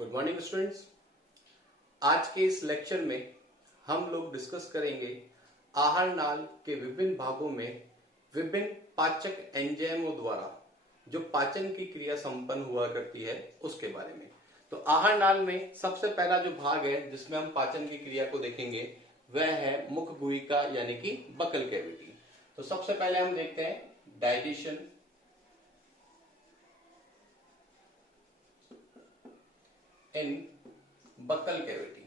Good morning students. आज के इस लेक्चर में हम लोग डिस्कस करेंगे आहार नाल के विभिन्न भागों में विभिन्न पाचक एंजाइमों द्वारा जो पाचन की क्रिया संपन्न हुआ करती है उसके बारे में। तो आहार नाल में सबसे पहला जो भाग है जिसमें हम पाचन की क्रिया को देखेंगे वह है मुख गुहिका यानी कि बकल कैविटी। तो सबसे पहले हम देखते हैं डाइजेशन इन बकल कैविटी।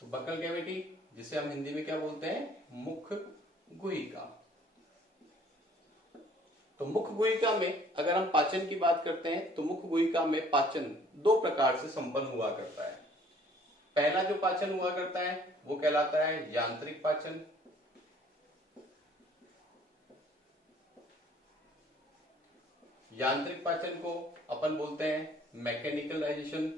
तो बकल कैविटी जिसे हम हिंदी में क्या बोलते हैं, मुख गुहिका। तो मुख गुहिका में अगर हम पाचन की बात करते हैं तो मुख गुहिका में पाचन दो प्रकार से संपन्न हुआ करता है। पहला जो पाचन हुआ करता है वो कहलाता है यांत्रिक पाचन। यांत्रिक पाचन को अपन बोलते हैं मैकेनिकल डाइजेशन।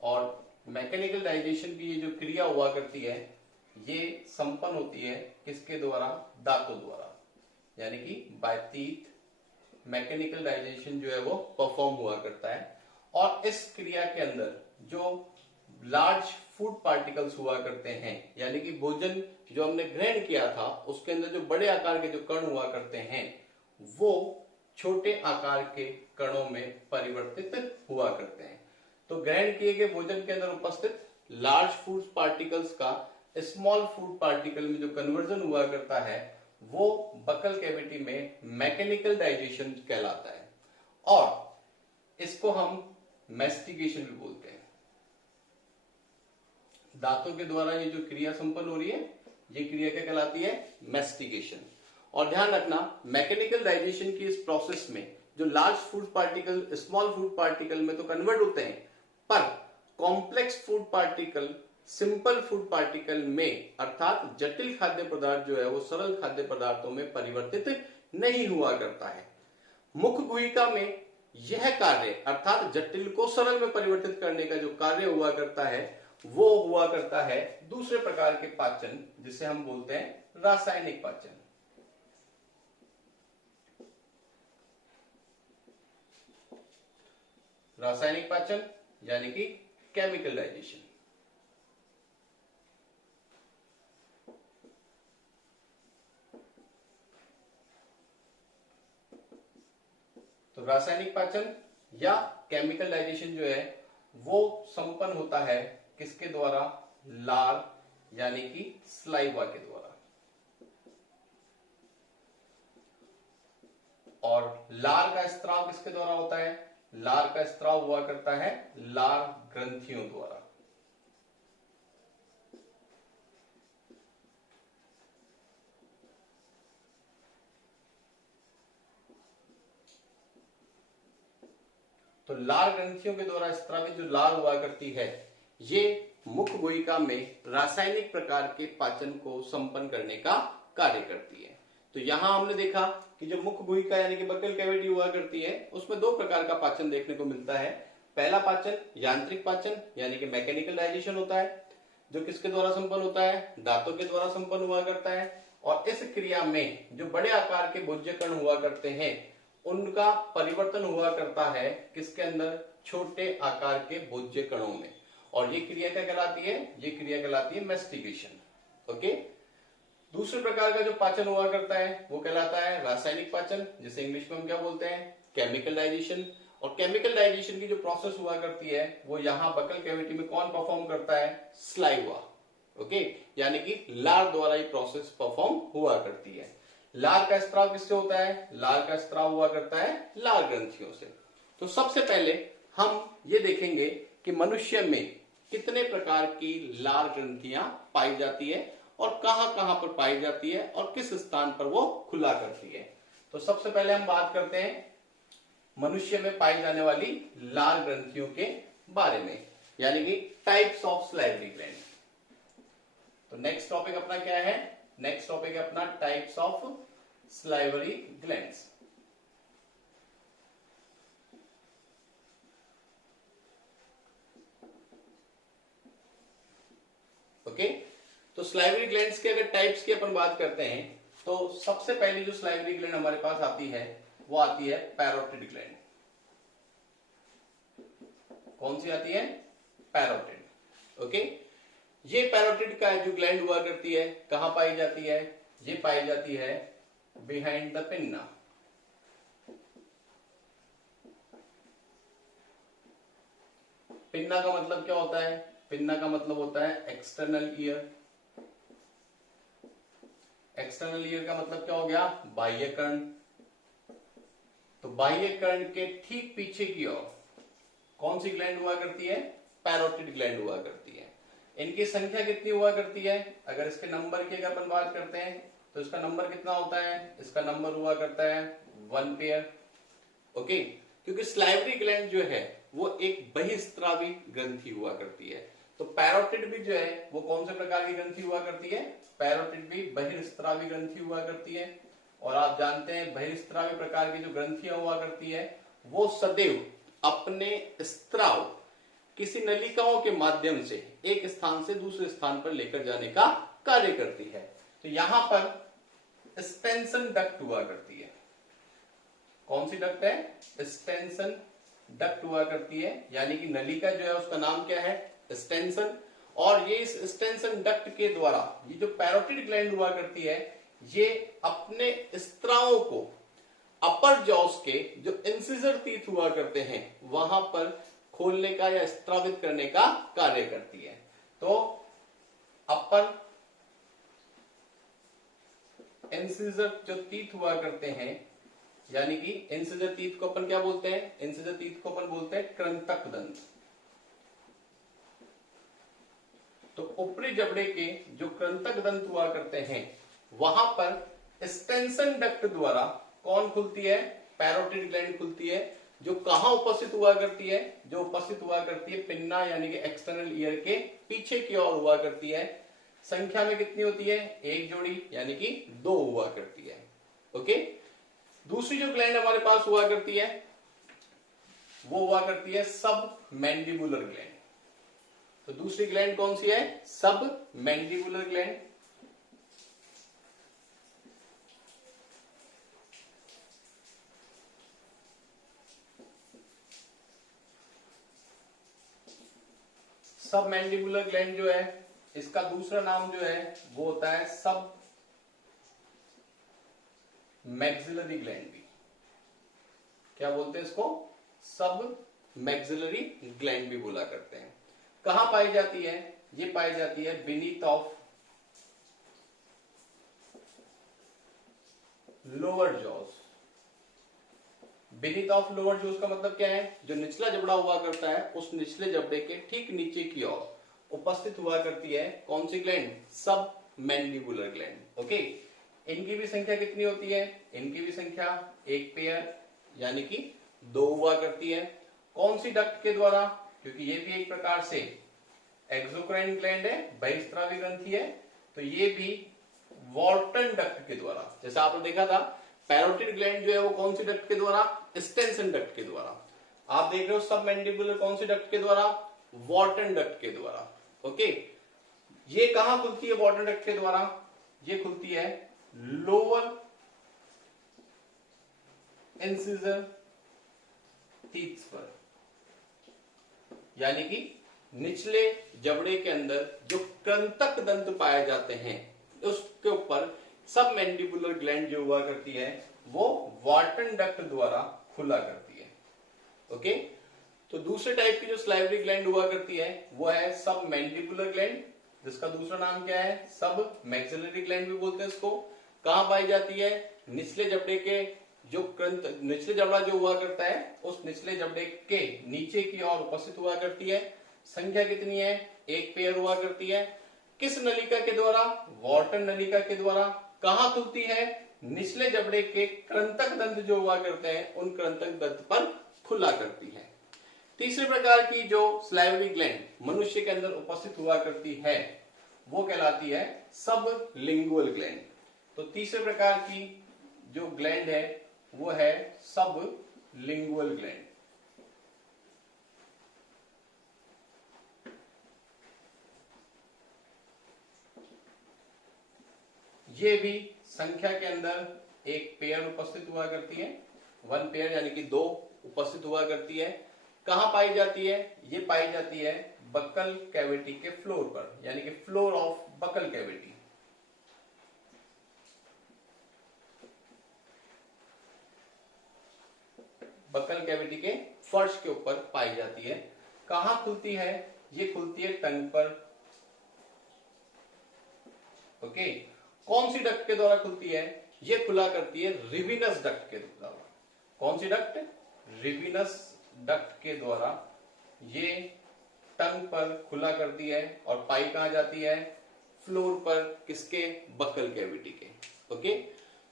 और मैकेनिकल डाइजेशन की ये जो क्रिया हुआ करती है ये संपन्न होती है किसके द्वारा, दांतों द्वारा, यानी कि बाय टीथ मैकेनिकल डाइजेशन जो है वो परफॉर्म हुआ करता है। और इस क्रिया के अंदर जो लार्ज फूड पार्टिकल्स हुआ करते हैं, यानी कि भोजन जो हमने ग्रहण किया था उसके अंदर जो बड़े आकार के जो कण हुआ करते हैं वो छोटे आकार के कणों में परिवर्तित हुआ करते हैं। तो ग्रहण किए गए भोजन के अंदर उपस्थित लार्ज फूड पार्टिकल्स का स्मॉल फूड पार्टिकल में जो कन्वर्जन हुआ करता है वो बकल कैविटी में मैकेनिकल डाइजेशन कहलाता है। और इसको हम मैस्टिकेशन भी बोलते हैं। दांतों के द्वारा ये जो क्रिया संपन्न हो रही है ये क्रिया क्या कहलाती है, मैस्टिकेशन। और ध्यान रखना मैकेनिकल डाइजेशन की इस प्रोसेस में जो large food particle small food particle में तो कन्वर्ट होते हैं, पर complex food particle simple food particle में अर्थात जटिल खाद्य पदार्थ जो है वो सरल खाद्य पदार्थों में परिवर्तित नहीं हुआ करता है। मुख गुहिका में यह कार्य अर्थात जटिल को सरल में परिवर्तित करने का जो कार्य हुआ करता है वो हुआ करता है दूसरे प्रकार के पाचन जिसे हम बोलते हैं रासायनिक पाचन। रासायनिक पाचन यानी कि केमिकल डाइजेशन। तो रासायनिक पाचन या केमिकल डाइजेशन जो है वो संपन्न होता है किसके द्वारा, लार यानी कि स्लाइवा के द्वारा। और लार का स्त्राव किसके द्वारा होता है, लार का स्त्राव हुआ करता है लार ग्रंथियों द्वारा। तो लार ग्रंथियों के द्वारा स्त्रावित जो लार हुआ करती है ये मुख गुहिका में रासायनिक प्रकार के पाचन को संपन्न करने का कार्य करती है। तो यहां हमने देखा कि जो मुख गुहिका यानी कि बकल कैविटी हुआ करती है उसमें दो प्रकार का पाचन देखने को मिलता है। पहला पाचन यांत्रिक पाचन यानी कि मैकेनिकल डाइजेशन होता है जो किसके द्वारा संपन्न होता है, दांतों के द्वारा संपन्न हुआ करता है। और इस क्रिया में जो बड़े आकार के भोज्य कण हुआ करते हैं उनका परिवर्तन हुआ करता है किसके अंदर, छोटे आकार के भोज्य कणों में। और ये क्रिया क्या कहलाती है, ये क्रिया कहलाती है मैस्टिकेशन। ओके। दूसरे प्रकार का जो पाचन हुआ करता है वो कहलाता है रासायनिक पाचन जिसे इंग्लिश में हम क्या बोलते हैं, केमिकल डाइजेशन। और केमिकल डाइजेशन की जो प्रोसेस हुआ करती है वो यहां बकल कैविटी में कौन परफॉर्म करता है, स्लाइवा। ओके, यानी कि लार द्वारा ये प्रोसेस परफॉर्म हुआ करती है। लार का स्त्राव किससे होता है, लार का स्त्राव हुआ करता है लार ग्रंथियों से। तो सबसे पहले हम ये देखेंगे कि मनुष्य में कितने प्रकार की लार ग्रंथियां पाई जाती है और कहां कहां पर पाई जाती है और किस स्थान पर वो खुला करती है। तो सबसे पहले हम बात करते हैं मनुष्य में पाई जाने वाली लार ग्रंथियों के बारे में, यानी कि टाइप्स ऑफ सलाइवरी ग्लैंड। तो नेक्स्ट टॉपिक अपना क्या है, नेक्स्ट टॉपिक है अपना types of salivary glands. Okay, तो सलाइवरी ग्लैंड्स के अगर टाइप्स की अपन बात करते हैं तो सबसे पहली जो सलाइवरी ग्लैंड हमारे पास आती है वो आती है पैरोटिड ग्लैंड। कौन सी आती है? पैरोटिड। ओके, ये पैरोटिड का जो ग्लैंड हुआ करती है कहां पाई जाती है? ये पाई जाती है बिहाइंड द पिन्ना। पिन्ना का मतलब क्या होता है? पिन्ना का मतलब होता है एक्सटर्नल ईयर। एक्सटर्नल ईयर का मतलब क्या हो गया? बाह्य कर्ण। तो बाह्य कर्ण के ठीक पीछे की ओर कौन सी ग्लैंड हुआ करती है? पैरोटिड ग्लैंड हुआ करती है। इनकी संख्या कितनी हुआ करती है? अगर इसके नंबर की अगर अपन बात करते हैं तो इसका नंबर कितना होता है? इसका नंबर हुआ करता है 1 पेयर। ओके, क्योंकि सलाइवरी ग्लैंड जो है वो एक बहिस्त्रावी ग्रंथि हुआ करती है। तो पैरोटिड भी जो है वो कौन से प्रकार की ग्रंथि हुआ करती है? पैरोटिड भी बहिस्त्रावी ग्रंथि हुआ करती है। और आप जानते हैं बहिस्त्रावी प्रकार की जो ग्रंथियां हुआ करती है वो सदैव अपने स्त्राव किसी नलिकाओं के माध्यम से एक स्थान से दूसरे स्थान पर लेकर जाने का कार्य करती है। तो यहां पर स्टेंसन डक्ट हुआ करती है। कौन सी डक्ट है? स्टेंसन डक्ट हुआ करती है, यानी कि नलिका जो है उसका नाम क्या है? स्टेंसन। और ये इस स्टेंसन डक्ट के द्वारा ये जो पैरोटिड ग्लैंड हुआ करती है ये अपने स्त्रावों को अपर जॉस के जो इंसिजर टीथ हुआ करते हैं वहां पर खोलने का या स्त्रावित करने का कार्य करती है। तो अपर इंसिजर जो टीथ हुआ करते हैं, यानी कि इंसिजर टीथ को अपन क्या बोलते हैं? इंसिजर टीथ को अपन बोलते हैं कृंतक दंत। तो ऊपरी जबड़े के जो कृंतक दंत हुआ करते हैं वहां पर स्टेंसन डक्ट द्वारा कौन खुलती है? पैरोटिड ग्लैंड खुलती है, जो कहां उपस्थित हुआ करती है? जो उपस्थित हुआ करती है पिन्ना यानी कि एक्सटर्नल ईयर के पीछे की ओर हुआ करती है। संख्या में कितनी होती है? एक जोड़ी, यानी कि 2 हुआ करती है। ओके, दूसरी जो ग्लैंड हमारे पास हुआ करती है वो हुआ करती है सब मैंडिबुलर ग्लैंड। तो दूसरी ग्लैंड कौन सी है? सब मैंडिबुलर ग्लैंड। सब मैंडिबुलर ग्लैंड जो है इसका दूसरा नाम जो है वो होता है सब मैक्सिलरी ग्लैंड भी। क्या बोलते हैं इसको? सब मैक्सिलरी ग्लैंड भी बोला करते हैं। कहां पाई जाती है? ये पाई जाती है beneath of lower jaws. Beneath of lower jaws का मतलब क्या है? जो निचला जबड़ा हुआ करता है उस निचले जबड़े के ठीक नीचे की ओर उपस्थित हुआ करती है कौन सी ग्लैंड? सब मैंडिबुलर ग्लैंड। ओके, इनकी भी संख्या कितनी होती है? इनकी भी संख्या एक पेयर यानी कि 2 हुआ करती है। कौन सी डक्ट के द्वारा? क्योंकि ये भी एक प्रकार से एक्सोक्राइन ग्लैंड है, बहिस्त्रावी ग्रंथि है, तो ये भी वॉल्टन डक्ट के द्वारा। जैसा आपने देखा था पैरोटिड ग्लैंड जो है वो कौन सी डक्ट के द्वारा? स्टेंसन डक्ट के द्वारा। आप देख रहे हो सब मैंडिबुलर कौन सी डक्ट के द्वारा? वॉल्टन डक्ट के द्वारा। ओके, ये कहां खुलती है वॉल्टन डक्ट के द्वारा? ये खुलती है लोअर इंसिजर टीथ पर, यानी कि निचले जबड़े के अंदर जो कृंतक दंत पाए जाते हैं उसके ऊपर सब मैंडिबुलर ग्लैंड जो हुआ करती है वो वॉल्टन डक्ट द्वारा खुला करती है। ओके, तो दूसरे टाइप की जो सलाइवरी ग्लैंड हुआ करती है वो है सब मैंडिबुलर ग्लैंड, जिसका दूसरा नाम क्या है? सब मैक्सिलरी ग्लैंड भी बोलते हैं इसको। कहां पाई जाती है? निचले जबड़े के जो निचले जबड़ा जो हुआ करता है उस निचले जबड़े के नीचे की ओर उपस्थित हुआ करती है। संख्या कितनी है? एक पेयर हुआ करती है। किस नलिका के द्वारा? वॉल्टन नलिका के द्वारा। कहां खुलती है? निचले जबड़े के कृंतक दंत जो हुआ करते हैं उन कृंतक दंत पर खुला करती है। तीसरे प्रकार की जो सलाइवरी ग्लैंड मनुष्य के अंदर उपस्थित हुआ करती है वो कहलाती है सब लिंगुअल ग्लैंड। तो तीसरे प्रकार की जो ग्लैंड है वो है सब लिंगुअल ग्लैंड। ये भी संख्या के अंदर एक पेयर उपस्थित हुआ करती है, वन पेयर यानी कि दो उपस्थित हुआ करती है। कहां पाई जाती है? ये पाई जाती है बक्कल कैविटी के फ्लोर पर, यानी कि floor of buccal cavity. Buccal cavity के फर्श के ऊपर पाई जाती है। कहां खुलती है? ये खुलती है टंग पर। ओके, कौन सी डक्ट के द्वारा खुलती है? ये खुला करती है रिविनस डक्ट के द्वारा। कौन सी डक्ट? रिविनस डक्ट के द्वारा ये टंग पर खुला करती है और पाई कहां जाती है? फ्लोर पर। किसके? बक्कल कैविटी के। ओके,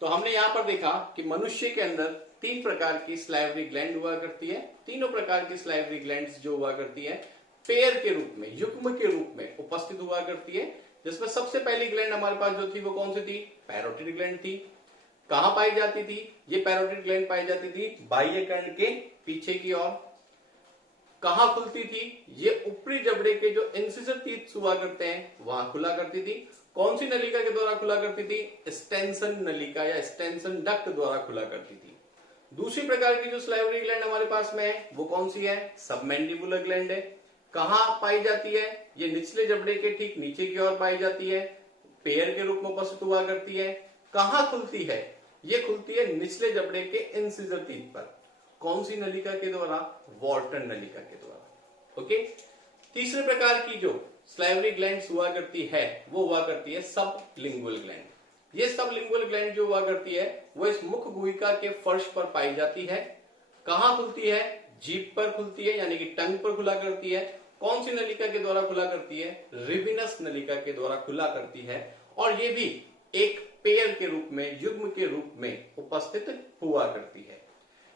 तो हमने यहां पर देखा कि मनुष्य के अंदर तीन प्रकार की स्लाइवरी ग्लैंड हुआ करती है। तीनों प्रकार की स्लाइवरी ग्लैंड्स जो हुआ करती है पेयर के रूप में, युग्म के रूप में उपस्थित हुआ करती है। जिसमें सबसे पहली ग्लैंड हमारे पास जो थी वो कौन सी थी? पैरोटिड ग्लैंड थी। कहां पाई जाती थी? ये पैरोटिड ग्लैंड पाई जाती थी बाह्य कर्ण के पीछे की ओर। कहां खुलती थी? ये ऊपरी जबड़े के जो इंसिजर टीथ हुआ करते हैं वहां खुला करती थी। कौन सी नलिका के द्वारा खुला करती थी? स्टेंसन नलिका या स्टेंसन डक्ट द्वारा खुला करती थी। दूसरी प्रकार की जो स्लाइवरी ग्लैंड हमारे पास में है वो कौन सी है? सबमैंडिबुलर ग्लैंड है। कहां पाई जाती है? ये निचले जबड़े के ठीक नीचे की ओर पाई जाती है, पेयर के रूप में उपस्थित हुआ करती है। कहां खुलती है? ये खुलती है निचले जबड़े के इंसिजर टीथ पर। कौन सी नलिका के द्वारा? वॉल्टन नलिका के द्वारा। ओके, तीसरे प्रकार की जो स्लाइवरी ग्लैंड्स हुआ करती है वो हुआ करती है सब लिंगुअल ग्लैंड। ये सब लिंगुअल ग्लैंड जो हुआ करती है वो इस मुख गुहिका के फर्श पर पाई जाती है। कहां खुलती है? जीभ पर खुलती है, यानी कि टंग पर खुला करती है। कौन सी नलिका के द्वारा खुला करती है? रिविनस नलिका के द्वारा खुला करती है। और ये भी एक पेयर के रूप में, युग्म के रूप में उपस्थित हुआ करती है।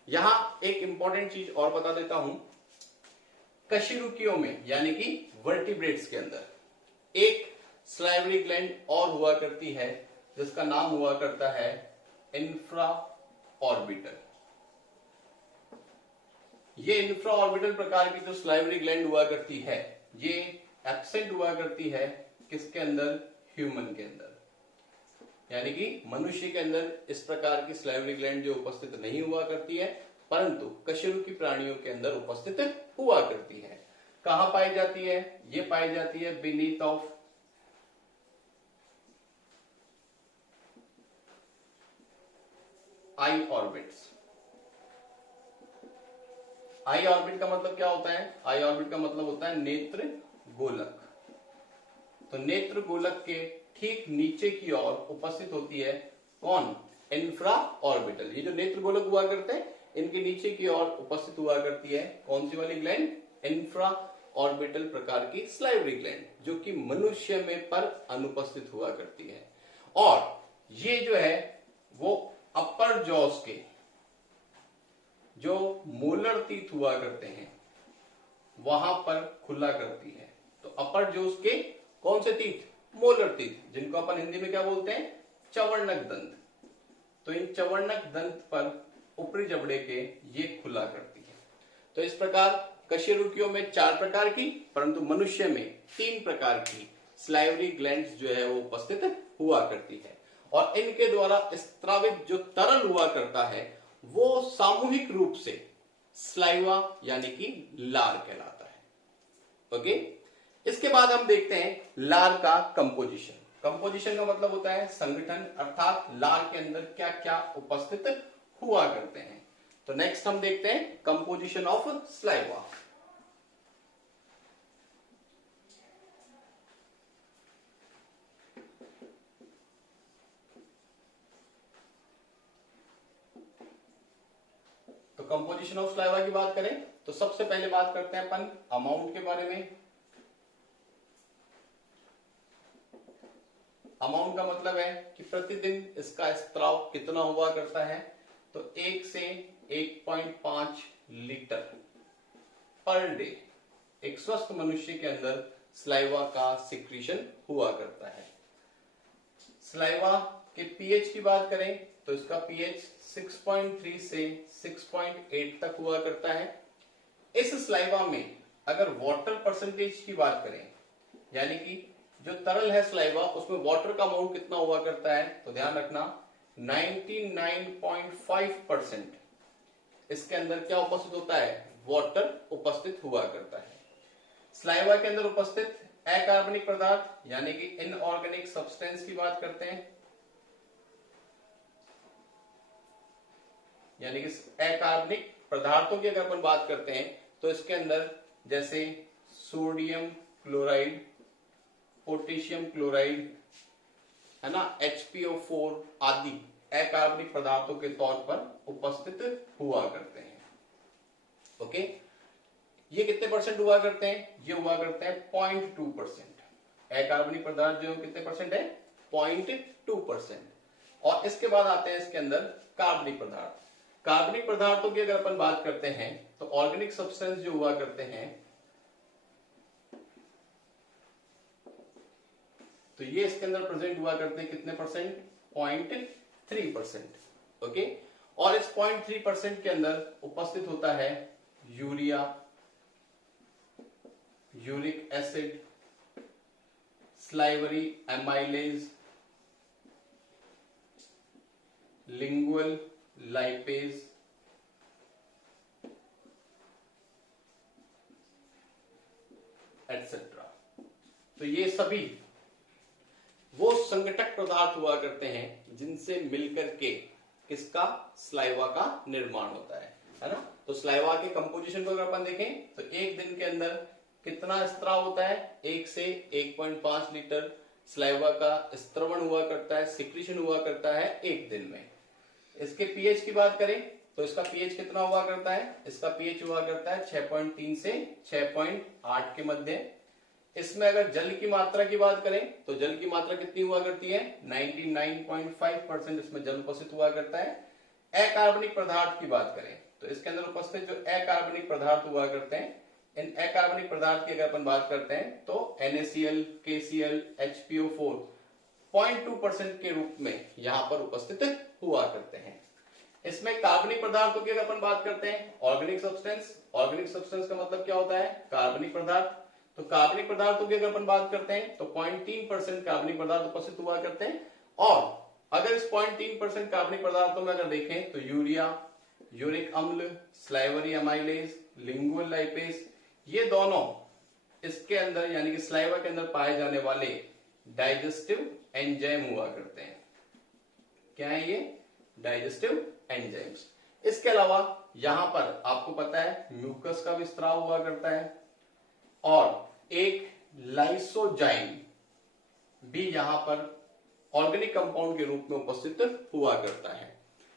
यहां एक इंपॉर्टेंट चीज और बता देता हूं, कशेरुकियों में यानी कि वर्टिब्रेट्स के अंदर एक स्लाइवरी ग्लैंड और हुआ करती है जिसका नाम हुआ करता है इंफ्रा ऑर्बिटल। ये इंफ्रा ऑर्बिटल प्रकार की जो स्लाइवरी ग्लैंड हुआ करती है ये एब्सेंट हुआ करती है किसके अंदर? ह्यूमन के अंदर, यानी कि मनुष्य के अंदर इस प्रकार की स्लाइवरी ग्लैंड जो उपस्थित नहीं हुआ करती है, परंतु कशेरुकी प्राणियों के अंदर उपस्थित हुआ करती है। कहां पाई जाती है? ये पाई जाती है beneath of I orbits. I orbit का मतलब क्या होता है? आई ऑर्बिट का मतलब होता है नेत्र गोलक। तो नेत्र गोलक के ठीक नीचे की ओर उपस्थित होती है कौन? Infra orbital. ये जो नेत्र गोलक हुआ करते हैं इनके नीचे की ओर उपस्थित हुआ करती है कौन सी वाली ग्लैंड? इंफ्रा ऑर्बिटल प्रकार की स्लाइवरी ग्लैंड, जो कि मनुष्य में पर अनुपस्थित हुआ करती है। और ये जो है वो अपर जॉस के जो मोलर टीथ हुआ करते हैं वहां पर खुला करती है। तो अपर जॉस के कौन से टीथ? मोलर टीथ, जिनको अपन हिंदी में क्या बोलते हैं? चवर्णक दंत। तो इन चवर्णक दंत पर ऊपरी जबड़े के ये खुला करती है। तो इस प्रकार कशेरुकियों में 4 प्रकार की, परंतु मनुष्य में 3 प्रकार की स्लाइवरी ग्लैंड्स जो है वो उपस्थित हुआ करती है। और इनके द्वारा स्त्रावित जो तरल हुआ करता है वो सामूहिक रूप से स्लाइवा यानी कि लार कहलाता है। ओके, इसके बाद हम देखते हैं लार का कंपोजिशन। कंपोजिशन का मतलब होता है संगठन, अर्थात लार के अंदर क्या क्या उपस्थित हुआ करते हैं। तो नेक्स्ट हम देखते हैं कंपोजिशन ऑफ स्लाइवा। तो कंपोजिशन ऑफ स्लाइवा की बात करें तो सबसे पहले बात करते हैं अपन अमाउंट के बारे में। अमाउंट का मतलब है कि प्रतिदिन इसका स्त्राव कितना हुआ करता है। तो 1 से 1.5 लीटर पर डे एक स्वस्थ मनुष्य के अंदर स्लाइवा का सिक्रीशन हुआ करता है। स्लाइवा के पीएच की बात करें तो इसका पीएच 6.3 से 6.8 तक हुआ करता है। इस स्लाइवा में अगर वाटर परसेंटेज की बात करें, यानी कि जो तरल है स्लाइवा उसमें वाटर का अमाउंट कितना हुआ करता है, तो ध्यान रखना 99.5% इसके अंदर क्या उपस्थित होता है, वाटर उपस्थित हुआ करता है। स्लाइवा के अंदर उपस्थित अकार्बनिक पदार्थ यानी कि इनऑर्गेनिक सब्सटेंस की बात करते हैं, यानी कि अकार्बनिक पदार्थों की अगर अपन बात करते हैं तो इसके अंदर जैसे सोडियम क्लोराइड, पोटेशियम क्लोराइड, है ना, HPO4 आदि अकार्बनिक पदार्थों के तौर पर उपस्थित हुआ करते हैं। ओके, ये कितने परसेंट हुआ करते हैं, ये हुआ करते हैं 0.2%। अकार्बनिक पदार्थ जो कितने परसेंट है, 0.2%। और इसके बाद आते हैं इसके अंदर कार्बनिक पदार्थ। कार्बनिक पदार्थों की अगर अपन बात करते हैं तो ऑर्गेनिक सब्सटेंस जो हुआ करते हैं तो ये इसके अंदर प्रेजेंट हुआ करते हैं कितने परसेंट, 0.3%। ओके, और इस 0.3% के अंदर उपस्थित होता है urea, uric acid, salivary amylase, lingual lipase, etcetera. तो ये सभी वो संगठक पदार्थ हुआ करते हैं जिनसे मिलकर के किसका, स्लाइवा का निर्माण होता है ना। तो स्लाइवा के कंपोजिशन को अगर अपन देखें तो एक दिन के अंदर कितना स्त्राव होता है, 1 से 1.5 लीटर स्लाइवा का स्त्रवण हुआ करता है, सिक्रीशन हुआ करता है एक दिन में। इसके पीएच की बात करें तो इसका पीएच कितना हुआ करता है, इसका पीएच हुआ करता है 6.3 से 6.8 के मध्य। इसमें अगर जल की मात्रा की बात करें तो जल की मात्रा कितनी हुआ करती है, 99.5% इसमें जल उपस्थित हुआ करता है। अकार्बनिक पदार्थ की बात करें तो इसके अंदर उपस्थित जो अकार्बनिक पदार्थ हुआ करते हैं, इन अकार्बनिक पदार्थ की अगर अपन बात करते हैं तो NaCl, KCl, HPO4 0.2% के रूप में यहां पर उपस्थित हुआ करते हैं। इसमें कार्बनिक पदार्थों की अगर अपन बात करते हैं, ऑर्गेनिक सब्सटेंस, ऑर्गेनिक सब्सटेंस का मतलब क्या होता है, कार्बनिक पदार्थ। तो कार्बनिक पदार्थों की अगर अपन बात करते हैं तो 0.3% कार्बनिक पदार्थ उपस्थित हुआ करते हैं। और अगर इस 0.3% कार्बनिक पदार्थों में अगर देखें तो यूरिया, यूरिक अम्ल, स्लाइवरी एमाइलेज, लिंगुअल लाइपेज, ये दोनों इसके अंदर यानी कि स्लाइवा के अंदर पाए जाने वाले डाइजेस्टिव एंजाइम हुआ करते हैं। क्या है ये, डाइजेस्टिव एंजाइम्स। इसके अलावा यहां पर आपको पता है म्यूकस का भी स्त्राव हुआ करता है और एक लाइसोजाइम भी यहां पर ऑर्गेनिक कंपाउंड के रूप में उपस्थित हुआ करता है।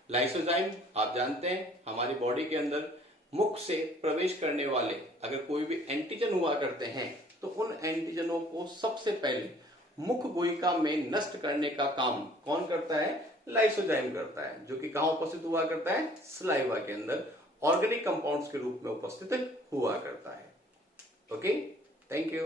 लाइसोजाइम आप जानते हैं हमारी बॉडी के अंदर मुख से प्रवेश करने वाले अगर कोई भी एंटीजन हुआ करते हैं तो उन एंटीजनों को सबसे पहले मुख गुहिका में नष्ट करने का काम कौन करता है, लाइसोजाइम करता है, जो कि कहां उपस्थित हुआ करता है, स्लाइवा के अंदर ऑर्गेनिक कंपाउंड्स के रूप में उपस्थित हुआ करता है। Okay, thank you.